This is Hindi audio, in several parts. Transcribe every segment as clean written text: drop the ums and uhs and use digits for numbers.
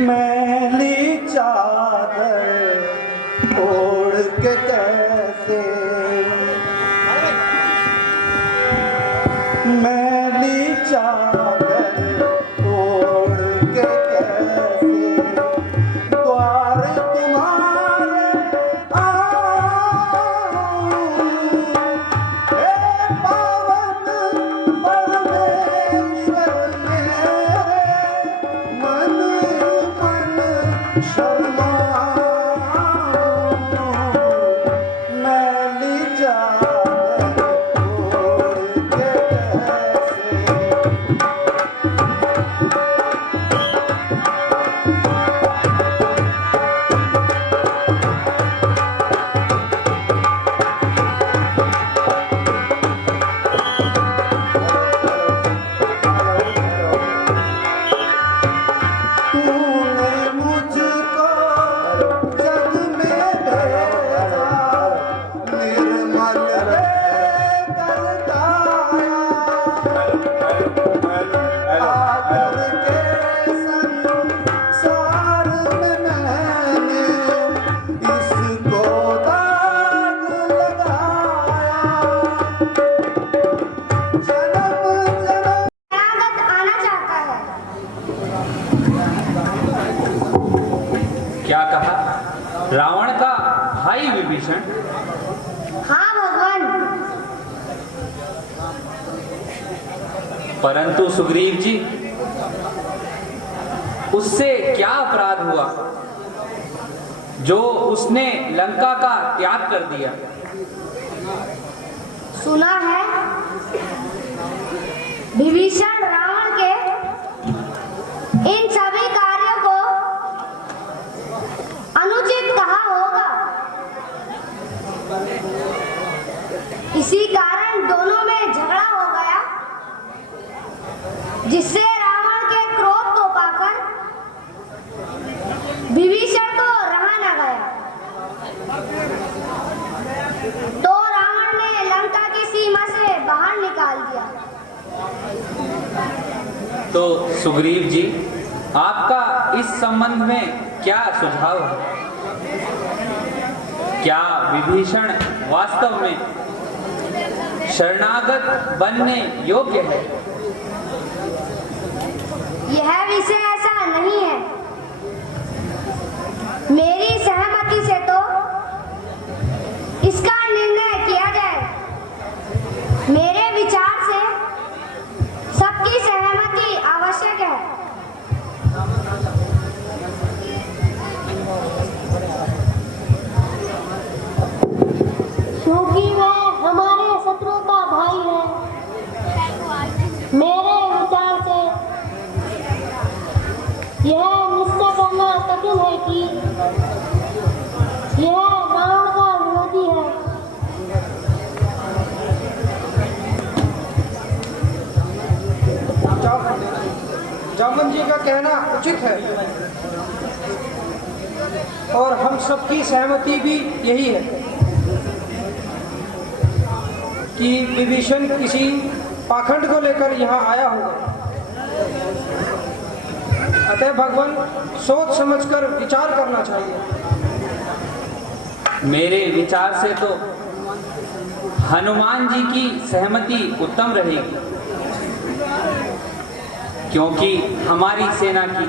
मैली चादर ओढ़ के कैसे, मैली चादर ओढ़ के कैसे द्वार तुम्हारे हे पावन परमेश्वर मेरे मन शर्माऊं, मैली चादर ओढ़ के तूने मुझको जग में भेजा, निर्मल लेकर दाया, आदर के संसार में मैंने इसको दाग लगाया, जन्म जन्म शरणागत आना चाहता है। क्या कहा? रावण का भाई विभीषण? हाँ भगवान। परंतु सुग्रीव जी, उससे क्या अपराध हुआ जो उसने लंका का त्याग कर दिया? सुना है विभीषण रावण के इन सभी कार्यों को अनुचित कहा होगा, इसी कारण दोनों में झगड़ा हो गया, जिससे रावण के क्रोध को पाकर विभीषण को रहा न गया, तो रावण ने लंका की सीमा से बाहर निकाल दिया। तो सुग्रीव जी, आपका इस संबंध में क्या सुझाव है? क्या विभीषण वास्तव में शरणागत बनने योग्य है? यह विषय ऐसा नहीं है। मेरी सहमति से तो इसका निर्णय किया जाए। मेरे विचार से सबकी सहमति आवश्यक है। क्योंकि वह हमारे शत्रु का भाई है। मेरे विचार से यह निश्चय करना कठिन है कि यह रावण का विरोधी है। जामन जी का कहना उचित है और हम सबकी सहमति भी यही है कि विभीषण किसी पाखंड को लेकर यहाँ आया होगा। अतः भगवान सोच समझकर विचार करना चाहिए। मेरे विचार से तो हनुमान जी की सहमति उत्तम रहेगी, क्योंकि हमारी सेना की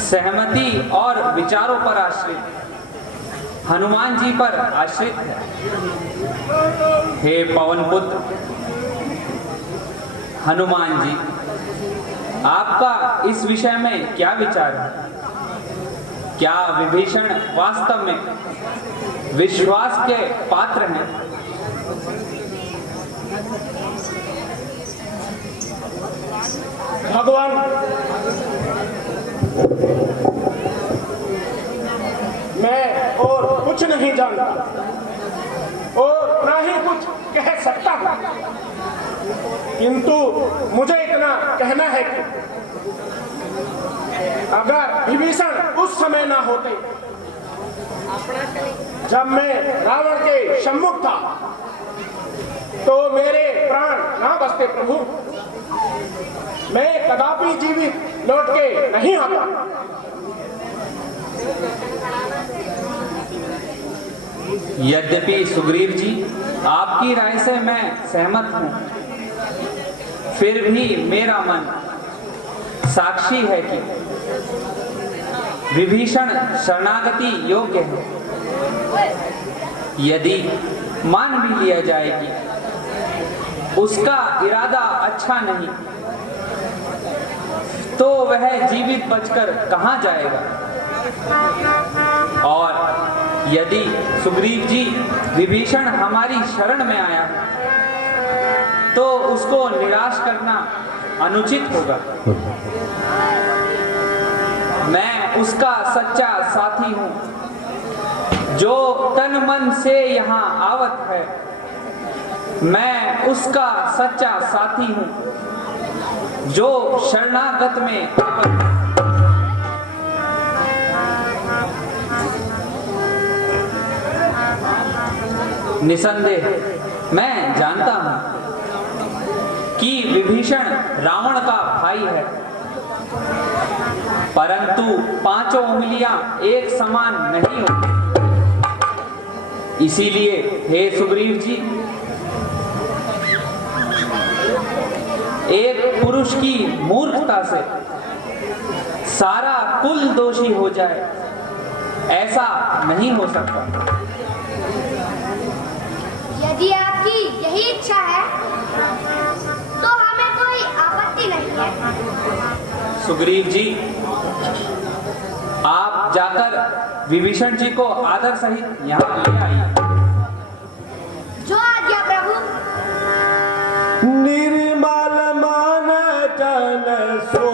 सहमति और विचारों पर आश्रित हनुमान जी पर आश्रित है। हे पवन पुत्र हनुमान जी, आपका इस विषय में क्या विचार है? क्या विभीषण वास्तव में विश्वास के पात्र हैं? भगवान, मैं और कुछ नहीं जानता और ना ही कुछ कह सकता हूं, किंतु मुझे इतना कहना है कि अगर विभीषण उस समय ना होते जब मैं रावण के सम्मुख था, तो मेरे प्राण ना बचते प्रभु। मैं कदापि जीवित लौट के नहीं आता। यद्यपि सुग्रीव जी आपकी राय से मैं सहमत हूं, फिर भी मेरा मन साक्षी है कि विभीषण शरणागति योग्य है। यदि मान भी लिया जाए कि उसका इरादा अच्छा नहीं, तो वह जीवित बचकर कहां जाएगा। और यदि सुग्रीव जी विभीषण हमारी शरण में आया तो उसको निराश करना अनुचित होगा। मैं उसका सच्चा साथी हूं, जो तन मन से यहाँ आवत है। मैं उसका सच्चा साथी हूं, जो शरणागत में आवत है। निसंदेह मैं जानता हूं कि विभीषण रावण का भाई है, परंतु पांचों उंगलियां एक समान नहीं होती। इसीलिए हे सुग्रीव जी, एक पुरुष की मूर्खता से सारा कुल दोषी हो जाए, ऐसा नहीं हो सकता। यदि आपकी यही इच्छा है तो हमें कोई आपत्ति नहीं है। सुग्रीव जी, आप जाकर विभीषण जी को आदर सहित यहाँ ले आइए। जो आज्ञा प्रभु। निर्मल मन जन सो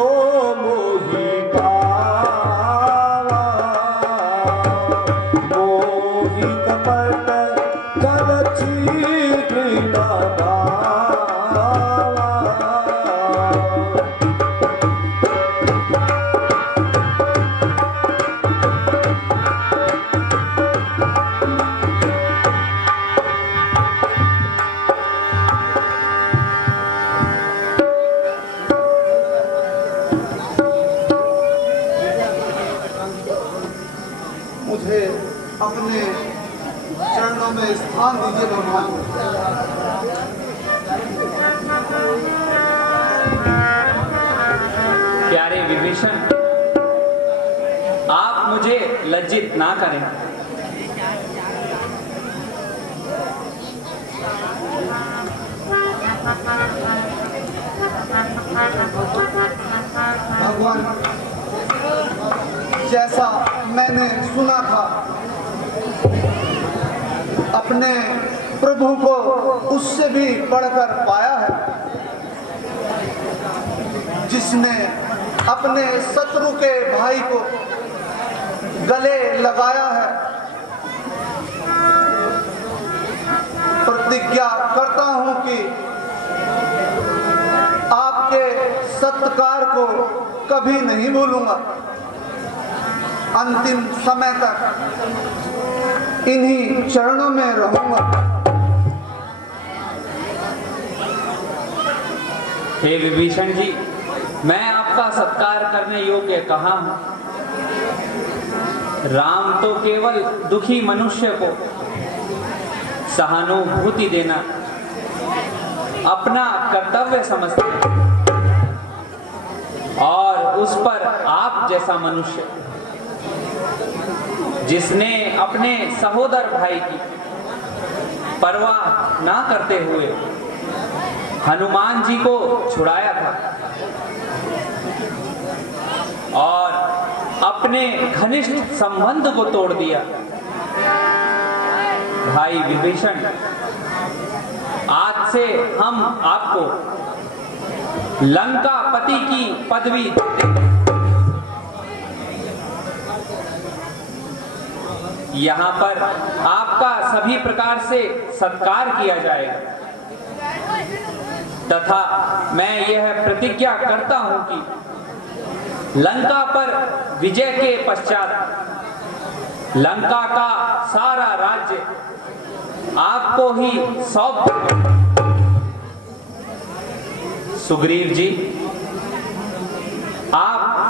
मोहि पावा, मोहि कपट जल छिद्र दावा। मुझे अपने चरणों में स्थान दीजिए भगवान। प्यारे विभीषण, आप मुझे लज्जित ना करें। भगवान, जैसा मैंने सुना था, अपने प्रभु को उससे भी बढ़कर पाया है, जिसने अपने शत्रु के भाई को गले लगाया है। प्रतिज्ञा करता हूं कि आपके सत्कार को कभी नहीं भूलूंगा। अंतिम समय तक इन्हीं चरणों में रहूंगा। हे विभीषण जी, मैं आपका सत्कार करने योग्य कहाँ हूं। राम तो केवल दुखी मनुष्य को सहानुभूति देना अपना कर्तव्य समझते हैं, और उस पर आप जैसा मनुष्य जिसने अपने सहोदर भाई की परवाह ना करते हुए हनुमान जी को छुड़ाया था और अपने घनिष्ठ संबंध को तोड़ दिया। भाई विभीषण, आज से हम आपको लंकापति की पदवी देते हैं। यहाँ पर आपका सभी प्रकार से सत्कार किया जाएगा, तथा मैं यह प्रतिज्ञा करता हूं कि लंका पर विजय के पश्चात लंका का सारा राज्य आपको ही सौंप दूंगा। सुग्रीव जी,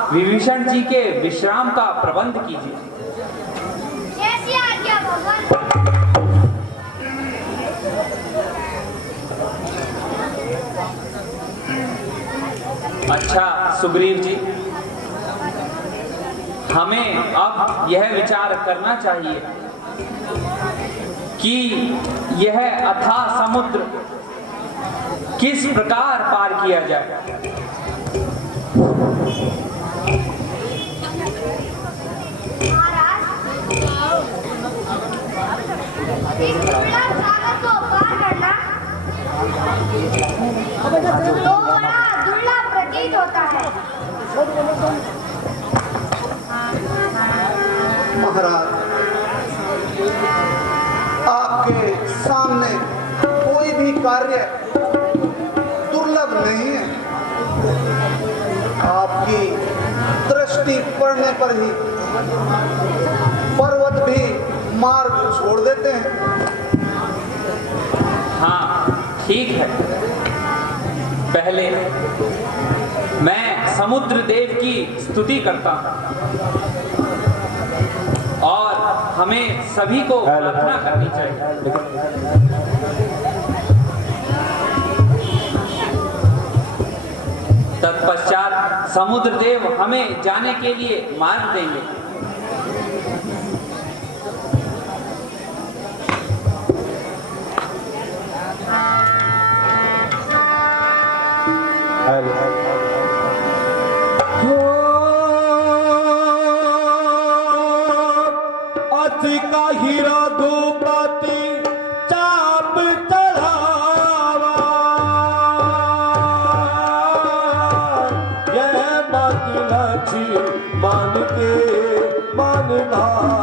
आप विभीषण जी के विश्राम का प्रबंध कीजिए। जैसी आज्ञा भगवान। अच्छा सुग्रीव जी, हमें अब यह विचार करना चाहिए कि यह अथाह समुद्र किस प्रकार पार किया जाए। इस दुर्लभ सागर को पार करना तो बड़ा दुर्लभ प्रतीत होता है। महाराज, आपके सामने कोई भी कार्य दुर्लभ नहीं है। आपकी दृष्टि पड़ने पर ही पर्वत भी मार्ग छोड़ देते हैं। हाँ ठीक है, पहले मैं समुद्र देव की स्तुति करता हूं और हमें सभी को प्रार्थना करनी चाहिए। तत्पश्चात समुद्र देव हमें जाने के लिए मार्ग देंगे। का हीरा धूपति चाप चढ़ावा, यह बात लक्ष्य मान के मान धावा।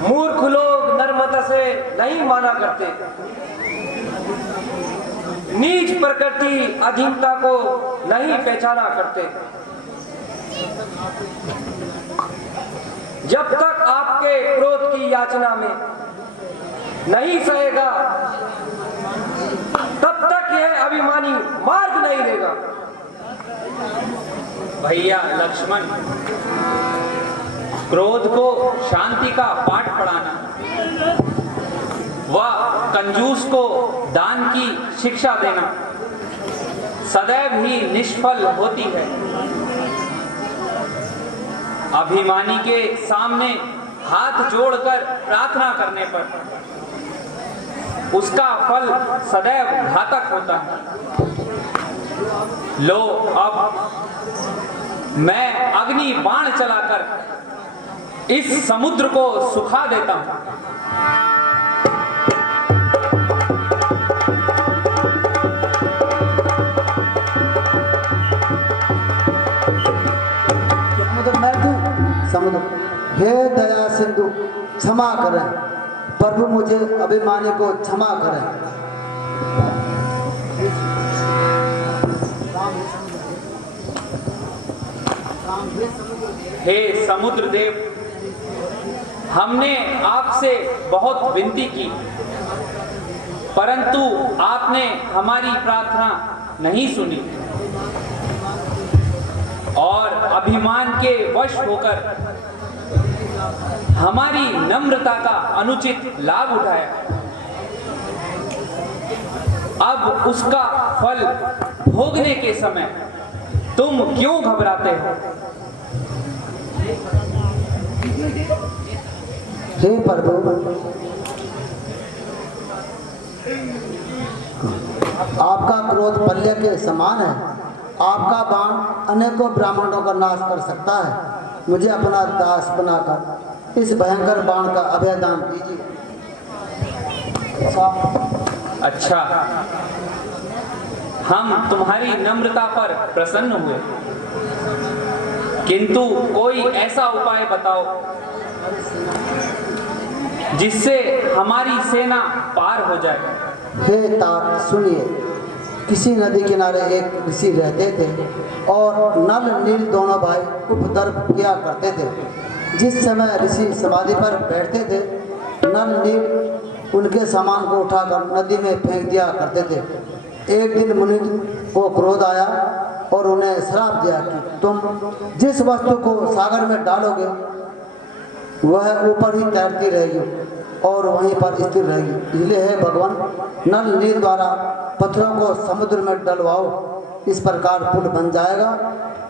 मूर्ख लोग नर्मदा से नहीं माना करते। नीच प्रकृति अधीनता को नहीं पहचाना करते। जब तक आपके क्रोध की याचना में नहीं सहेगा तब तक यह अभिमानी मार्ग नहीं लेगा। भैया लक्ष्मण, क्रोध को शांति का पाठ पढ़ाना व कंजूस को दान की शिक्षा देना सदैव ही निष्फल होती है। अभिमानी के सामने हाथ जोड़कर प्रार्थना करने पर उसका फल सदैव घातक होता है। लो, अब मैं अग्नि बाण चलाकर इस समुद्र को सुखा देता हूं। समुद्र, हे दया सिंधु क्षमा करें प्रभु, मुझे अभिमानी को क्षमा करें। हे समुद्र देव, हमने आपसे बहुत विनती की परंतु आपने हमारी प्रार्थना नहीं सुनी और अभिमान के वश होकर हमारी नम्रता का अनुचित लाभ उठाया। अब उसका फल भोगने के समय तुम क्यों घबराते हो? हे प्रभु, आपका क्रोध पल्ले के समान है आपका बाण अनेकों ब्राह्मणों का नाश कर सकता है। मुझे अपना दास बनाकर इस भयंकर बाण का अभयदान दीजिए। अच्छा, हम तुम्हारी नम्रता पर प्रसन्न हुए, किंतु कोई ऐसा उपाय बताओ जिससे हमारी सेना पार हो जाए। हे तात सुनिए, किसी नदी किनारे एक ऋषि रहते थे और नल नील दोनों भाई उपद्रव किया करते थे। जिस समय ऋषि समाधि पर बैठते थे, नल नील उनके सामान को उठाकर नदी में फेंक दिया करते थे। एक दिन मुनि को क्रोध आया और उन्हें श्राप दिया कि तुम जिस वस्तु को सागर में डालोगे वह ऊपर ही तैरती रहेगी और वहीं पर स्थिर रहेगी। इसलिए है भगवान, नल नील द्वारा पत्थरों को समुद्र में डलवाओ, इस प्रकार पुल बन जाएगा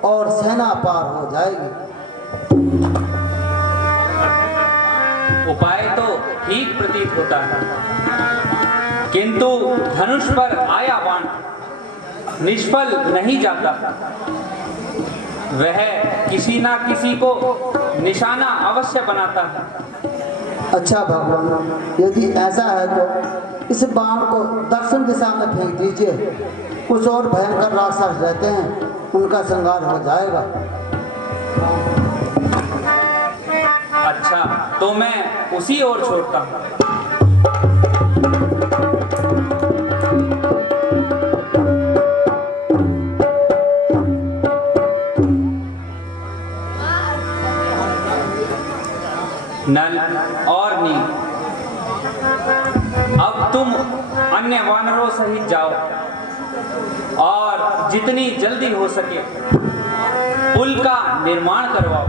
और सेना पार हो जाएगी। उपाय तो ठीक प्रतीत होता है, किंतु धनुष पर आया बाण निष्फल नहीं जाता। वह किसी ना किसी को निशाना अवश्य बनाता है। अच्छा भगवान, यदि ऐसा है तो इस बाण को दक्षिण दिशा में फेंक दीजिए। कुछ और भयंकर राक्षस रहते हैं, उनका संहार हो जाएगा। अच्छा, तो मैं उसी ओर छोड़ता हूँ। नल और नील, अब तुम अन्य वानरों सहित जाओ और जितनी जल्दी हो सके पुल का निर्माण करवाओ।